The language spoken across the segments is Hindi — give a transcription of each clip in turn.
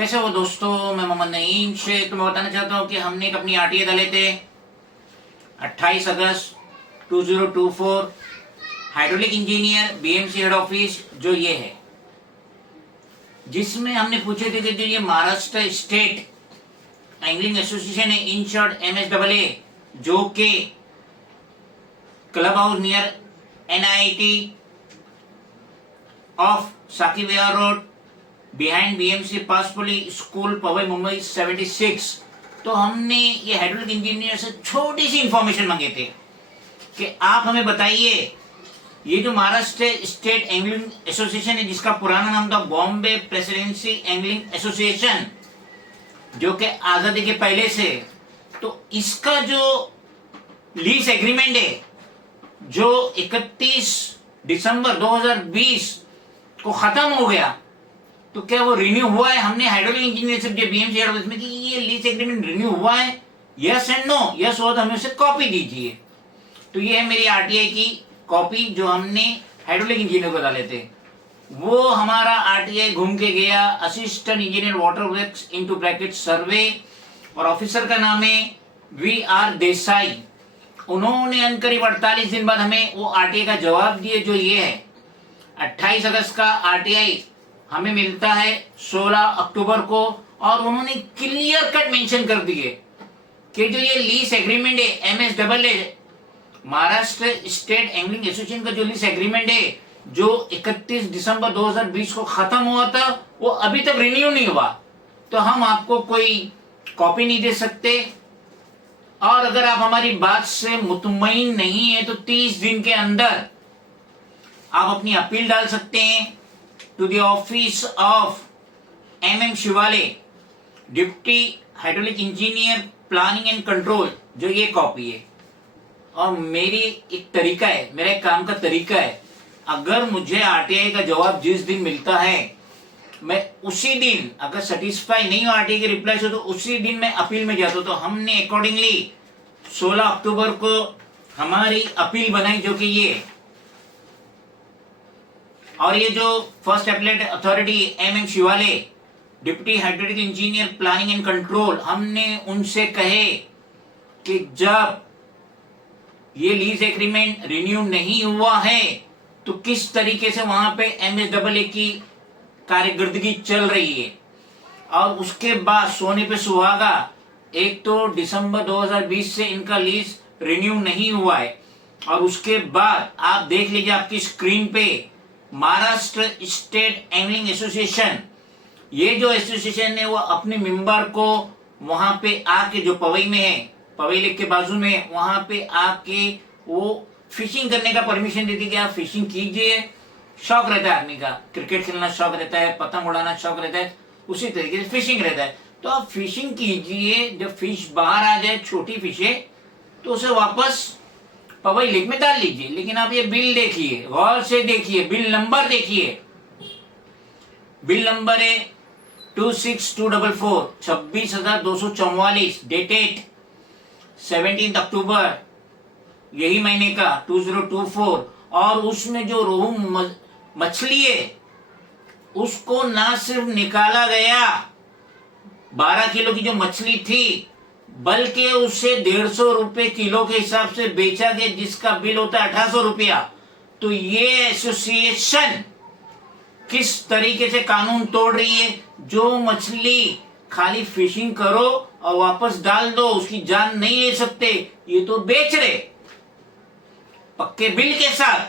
कैसे हो दोस्तों। मैं मोहम्मद नईम शेख। मैं बताना चाहता हूँ कि हमने एक अपनी आरटीए डाले थे 28 अगस्त 2024, hydraulic engineer BMC head office जो ये है, जिसमें हमने पूछे थे कि जो ये महाराष्ट्र स्टेट एंगलिंग एसोसिएशन है, इन शॉर्ट MSAA, जो के club house near NIT of Saki Vihar road behind BMC Paspoli school Powai Mumbai 76। तो हमने ये हाइड्रोलिक इंजीनियर से छोटी सी इंफॉर्मेशन मांगे थे कि आप हमें बताइए, ये जो महाराष्ट्र स्टेट एंगलिंग एसोसिएशन है, जिसका पुराना नाम था बॉम्बे प्रेसिडेंसी एंगलिंग एसोसिएशन, जो कि आजादी के पहले से, तो इसका जो लीज एग्रीमेंट है जो 31 दिसंबर 2020 को खत्म हो गया, तो क्या वो रिन्यू हुआ है? हमने हाइड्रोलिक इंजीनियर से BMC में कि ये लीज एग्रीमेंट रिन्यू हुआ है, यस एंड नो। यस हो तो हमें उसे कॉपी दीजिए। तो ये है मेरी आरटीआई की कॉपी जो हमने हाइड्रोलिक इंजीनियर को डाले थे। वो हमारा आरटीआई घूम के गया, assistant engineer water works into bracket survey, और ऑफिसर का नाम है VR देसाई। उन्होंने अनकरीब 48 दिन बाद हमें वो आरटीआई का जवाब दिए, जो ये है 28 अगस्त का आरटीआई हमें मिलता है 16 अक्टूबर को। और उन्होंने क्लियर कट मेंशन कर दिए कि जो ये लीज एग्रीमेंट है MSAA, Maharashtra state angling association का जो लीज एग्रीमेंट है जो 31 दिसंबर 2020 को खत्म हुआ था, वो अभी तक रिन्यू नहीं हुआ। तो हम आपको कोई कॉपी नहीं दे सकते, और अगर आप हमारी बात से मुतमईन नहीं है तो 30 दिन के अंदर आप अपनी अपील डाल सकते हैं to the office of MM Shivale, deputy hydraulic engineer planning and control, जो ये कॉपी है। और मेरी एक तरीका है, मेरा एक काम का तरीका है, अगर मुझे आरटीआई का जवाब जिस दिन मिलता है, मैं उसी दिन, अगर सेटिस्फाई नहीं हो आरटीआई के रिप्लाई से, तो उसी दिन मैं अपील में जाता हूं। तो हमने अकॉर्डिंगली 16 अक्टूबर को हमारी अपील बनाई, जो कि ये, और ये जो first appellate authority MM Shivale, deputy hydraulic engineer planning and control, हमने उनसे कहे कि जब ये लीज एग्रीमेंट रिन्यू नहीं हुआ है तो किस तरीके से वहां पे MSAA की कार्यगर्दगी चल रही है। और उसके बाद सोने पे सुहागा, एक तो दिसंबर 2020 से इनका लीज रिन्यू नहीं हुआ है, और उसके बाद आप देख लीजिए आपकी स्क्रीन पे महाराष्ट्र स्टेट एंगलिंग एसोसिएशन, ये जो एसोसिएशन है वो अपने मेंबर को वहां पे आके, जो पवई में है, पवई लेक के बाजू में, वहां पे आके वो फिशिंग करने का परमिशन देती है कि आप फिशिंग कीजिए। शौक रहता है आदमी का, क्रिकेट खेलना शौक रहता है, पतंग उड़ाना शौक रहता है, उसी तरीके से फिशिंग रहता है। तो आप फिशिंग कीजिए, जब फिश बाहर आ जाए, छोटी फिश है, तो उसे वापस पवई लेक में डाल लीजिए। लेकिन आप ये बिल देखिए, गौर से देखिए, बिल नंबर देखिए। बिल नंबर है 26244, 26,244, डेटेड 17 अक्टूबर, यही महीने का 2024। और उसमें जो रोहू मछली है उसको ना सिर्फ निकाला गया 12 किलो की जो मछली थी, बल्कि उसे 150 रुपए किलो के हिसाब से बेचा गया, जिसका बिल होता है 1800 रुपया। तो ये एसोसिएशन किस तरीके से कानून तोड़ रही है। जो मछली खाली फिशिंग करो और वापस डाल दो, उसकी जान नहीं ले सकते, ये तो बेच रहे पक्के बिल के साथ।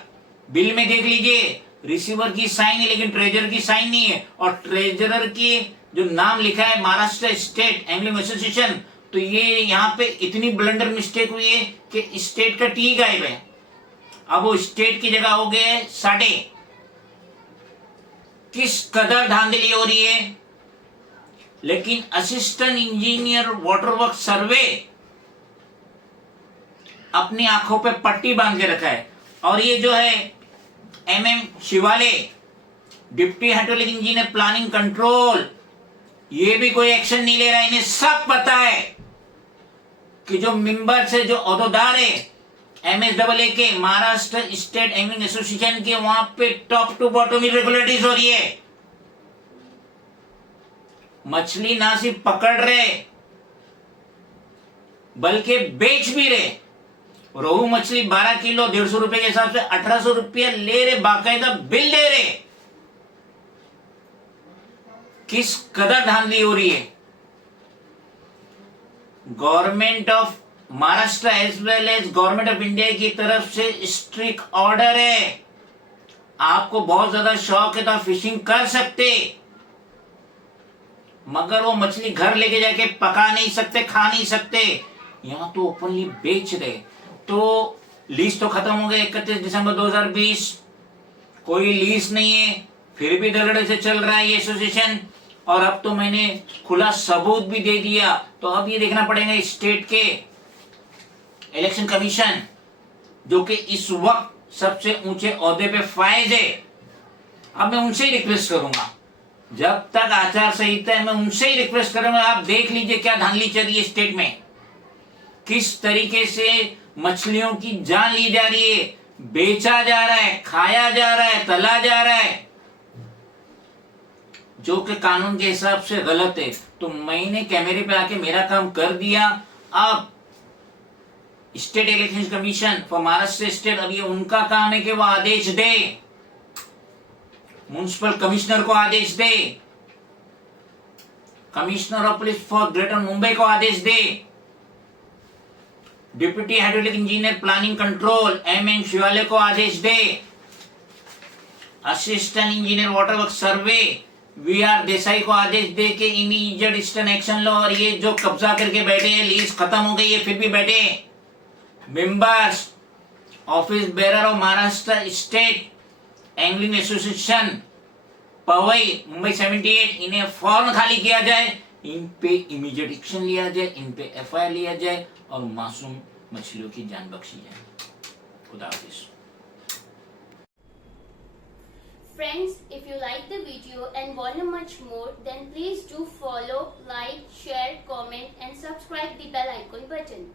बिल में देख लीजिए, रिसीवर की साइन है लेकिन ट्रेजरर की साइन नहीं है, और ट्रेजरर की जो नाम लिखा है महाराष्ट्र स्टेट एंगलिंग एसोसिएशन, तो ये यहाँ पे इतनी ब्लंडर मिस्टेक हुई है कि स्टेट का टी गायब है। अब वो स्टेट की जगह हो गए साडे। किस कदर धांधली हो रही है। लेकिन असिस्टेंट इंजीनियर वाटर वर्क सर्वे अपनी आंखों पे पट्टी बांध के रखा है। और ये जो है MM Shivale, deputy hydraulic engineer planning control, ये भी कोई एक्शन नहीं ले रहा है। इन्हें सब पता है कि जो मेंबर से, जो अहदेदार है MSAA के, महाराष्ट्र स्टेट एंगलिंग एसोसिएशन के, वहां पे टॉप टू बॉटम इरेगुलरिटीज हो रही है। मछली ना सिर्फ पकड़ रहे बल्कि बेच भी रहे। रोहू मछली 12 किलो 150 रुपए के हिसाब से 1800 रुपया ले रहे, बाकायदा बिल दे रहे। किस कदर धांधली हो रही है। Government of Maharashtra as well as government of India की तरफ से स्ट्रिक्ट ऑर्डर है। आपको बहुत ज्यादा शौक है तो आप फिशिंग कर सकते, मगर वो मछली घर लेके जाके पका नहीं सकते, खा नहीं सकते। यहां तो ओपनली बेच रहे। तो लीज तो खत्म हो गए 31 दिसंबर 2020, कोई लीज नहीं है, फिर भी दलड़े से चल रहा है ये एसोसिएशन। और अब तो मैंने खुला सबूत भी दे दिया। तो अब ये देखना पड़ेगा स्टेट के इलेक्शन कमीशन, जो कि इस वक्त सबसे ऊंचे ओहदे पे फायज है। अब मैं उनसे ही रिक्वेस्ट करूंगा, जब तक आचार संहिता है मैं उनसे ही रिक्वेस्ट करूंगा, आप देख लीजिए क्या धांधली चल रही है स्टेट में, किस तरीके से मछलियों की जान ली जा रही है, बेचा जा रहा है, खाया जा रहा है, तला जा रहा है, जो कि कानून के हिसाब से गलत है। तो मैंने कैमरे पे आके मेरा काम कर दिया। अब state election commission for Maharashtra state, अब ये उनका काम है कि वो आदेश दे, म्युनिसिपल कमिश्नर को आदेश दे, commissioner of police for greater Mumbai को आदेश दे, deputy hydraulic engineer planning control M Shivale को आदेश दे, assistant engineer water work survey V R. Desai को आदेश दे के इमीडिएट इंस्टेंट एक्शन लो। और ये जो कब्जा करके बैठे हैं, लीज खत्म हो गई है फिर भी बैठे, members office bearer of Maharashtra state angling association Powai Mumbai 78, इन्हें फौरन खाली किया जाए, इन पे इमीडिएट एक्शन लिया जाए, इन पे एफआईआर लिया जाए और मासूम मछलियों की जान बख्शी जाए। खुदा हाफिज। Friends, if you like the video and want much more, then please do follow, like, share, comment and subscribe the bell icon button.